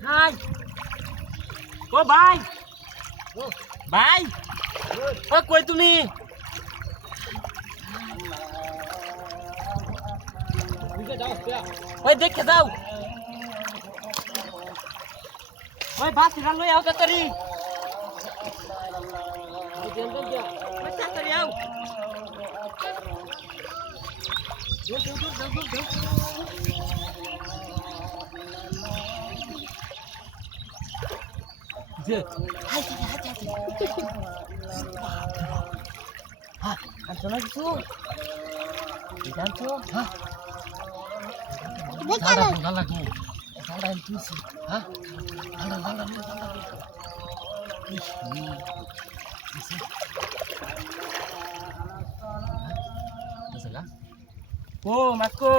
Hai. Ô bai. Bai. Ơ কই তুমি? ওই দেখে যাও। ওই বাস গান লই আও তাড়াতাড়ি। ওই দেন দেন দিয়া। ওই তাড়াতাড়ি আও। দৌড়। যে হাই হ্যাঁ আনছো না কিছু জানছো হ্যাঁ ভালো লাগবো ভালো তুইছি হ্যাঁ ভালো ও মাসকো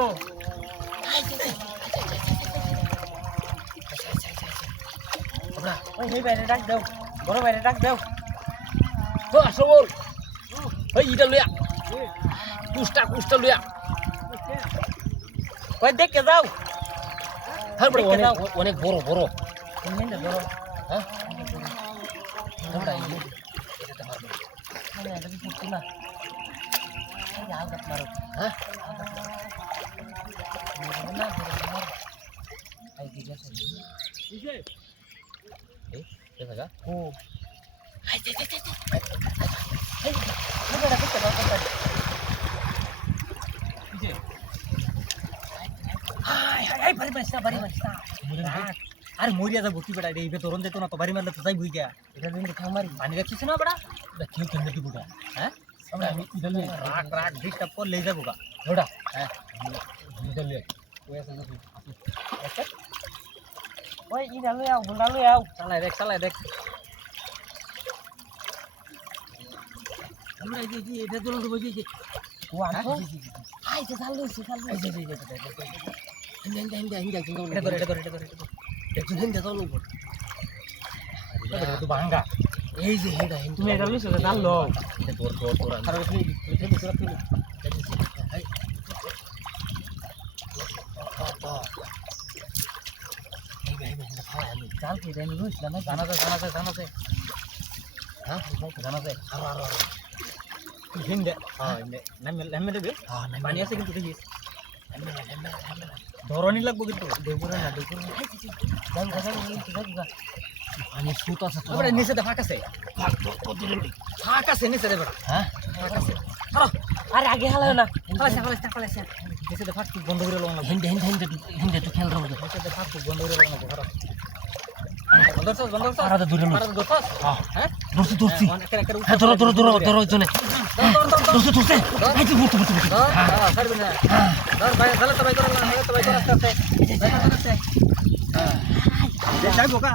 ওই বাইরে ডাক দাও বড় বাইরে ডাক দাও তো আসো বল ওই ইটা লইয়া কুষ্টা লইয়া ওই দেখে যাও হ্যাঁ বড় অনেক বড় বড় হ্যাঁ ওটা এই এটা পারবে মানে এটা কি করতে না যাও গাছ মারো হ্যাঁ না এই দিকে দিকে এই দেখা ও হাই দে এই বড় দেখতে দাও হাই বাড়ি মারছা আরে মরিয়া যাবো কি বেটা এই বেতরন যেত না তো বাড়ি মারলে তো যাই বুই গিয়া এটা দিন খাং মারি পানি রাখছিস না বেটা কেউ কেন্দ্র কি বুটা হ্যাঁ আমি ইদল রাগ ডিস্টার্ব করে লই যাবো গা ওটা হ্যাঁ ইদল লে ওই আছে না আচ্ছা ওই ইদল লই আও গুন্ডা লই আও চালাই দেখ আমরা এই যে এটা দল দেব যে ও আনছো আই যে চাল লইছে এই যে হিন্দা এটা ধরে দেখুন হিন্দা চাল লইব এটা তো ভাঙা এই যে হেডা তুমি এটা লইছো চাল লো এটা তোর আর তুমি তোরা তুমি এই ভাই হিন্দা খাওয়া আমি চাল কি দেন লইছিলাম জানা যায় হ্যাঁ জানা যায় আর হিন্দা হ্যাঁ নামে দেবে হ্যাঁ পানি আছে কিন্তু দেখিস ধরনি লাগবো কিন্তু দেবুরা না পানি সুত আছে তো নিচে ফাঁক আছে নিচে দে বেটা হ্যাঁ ফাঁক আছে আরে আগে হালাও না ফালাইছে নিচে ফাঁক বন্ধ করে লও না হিন্দে তো খেল রব নিচে ফাঁক বন্ধ করে লও না ঘর বন্ধ আর দূরে না হ্যাঁ দূরছি হ্যাঁ ধরো জনে দূরছি এই যে বুঝতে হ্যাঁ ছাড়বে না ধর ভাই ভালো তো ভাই করো আস্তে আস্তে যাইবো কা